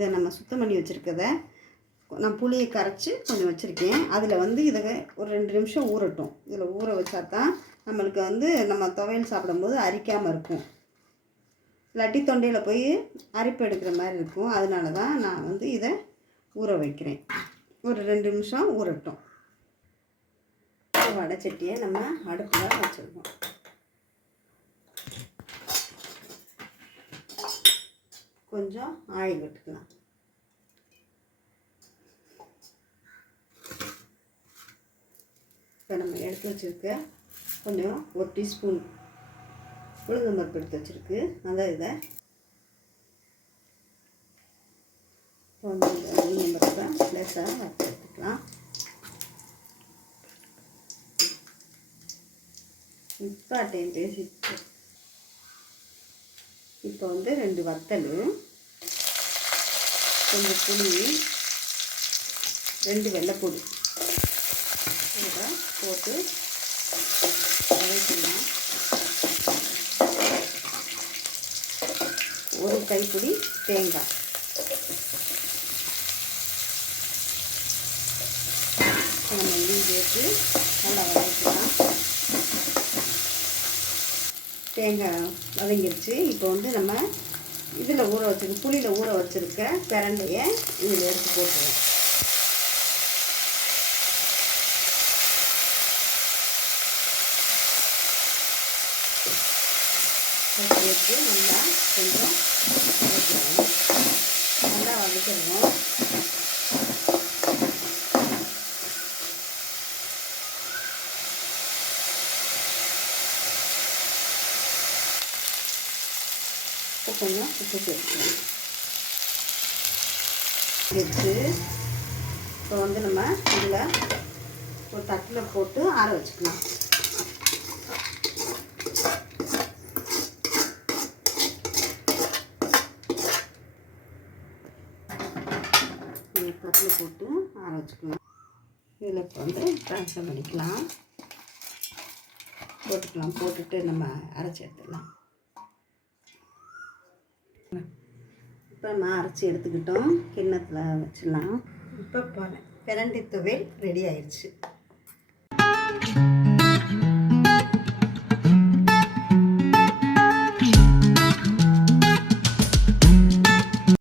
இதை நம்ம சுத்தம் பண்ணி வச்சுருக்கத நான் புளியை கரைச்சி கொஞ்சம் வச்சுருக்கேன். அதில் வந்து இதை ஒரு 2 நிமிஷம் ஊறட்டும். இதில் ஊற வச்சா தான் நம்மளுக்கு வந்து நம்ம துவையல் சாப்பிடும்போது அரிக்காமல் இருக்கும். இல்லாட்டி தொண்டையில் போய் அரிப்பு எடுக்கிற மாதிரி இருக்கும். அதனால தான் நான் வந்து இதை ஊற வைக்கிறேன். ஒரு 2 நிமிஷம் ஊறட்டும். வடைச்சட்டியை நம்ம அடுப்பில் வச்சுருக்கோம். கொஞ்சம் ஆயில் விட்டுக்கலாம். இப்போ நம்ம எடுத்து வச்சுருக்க கொஞ்சம் 1 டீஸ்பூன் உளுந்தம்பருப்பு எடுத்து வச்சுருக்கு. அதான் இதை கொஞ்சம் உளுந்தம்பருப்பை லேசாக வறுத்து எடுத்துக்கலாம். இப்பாட்டையும் பேசிட்டு இப்போ வந்து 2 வத்தல், கொஞ்சம் புளி, 2 வெள்ளைப்பூடி இதை போட்டு வதக்கிடலாம். ஒரு கைப்பிடி தேங்காய் நம்ம இதையும் சேர்த்து நல்லா வதக்கிக்கலாம். தேங்காய் வதங்கிடுச்சு. இப்போ வந்து நம்ம இதில் ஊற வச்சுருக்க புளியில் ஊற வச்சுருக்க பிரண்டையை இதில் எடுத்து போட்டுருவோம். சேர்த்து நல்லா கொஞ்சம் வதக்கிடுவோம். நல்லா வதக்கிடுவோம். கொஞ்சம் உப்பு சேர்த்துக்கணும். வச்சு இப்போ வந்து நம்ம இதில் ஒரு தட்டில் போட்டு ஆற வச்சுக்கலாம். தட்டில் போட்டு ஆற வச்சுக்கலாம். இதில் இப்போ வந்து ட்ரான்ஸ்ஃபர் பண்ணிக்கலாம். போட்டுட்டு நம்ம அரைச்சி எடுத்துக்கலாம். இப்போ நம்ம அரைச்சி எடுத்துக்கிட்டோம். கிண்ணத்தில் வச்சிடலாம். இப்போ பிரண்டை துவையல் ரெடி ஆயிடுச்சு.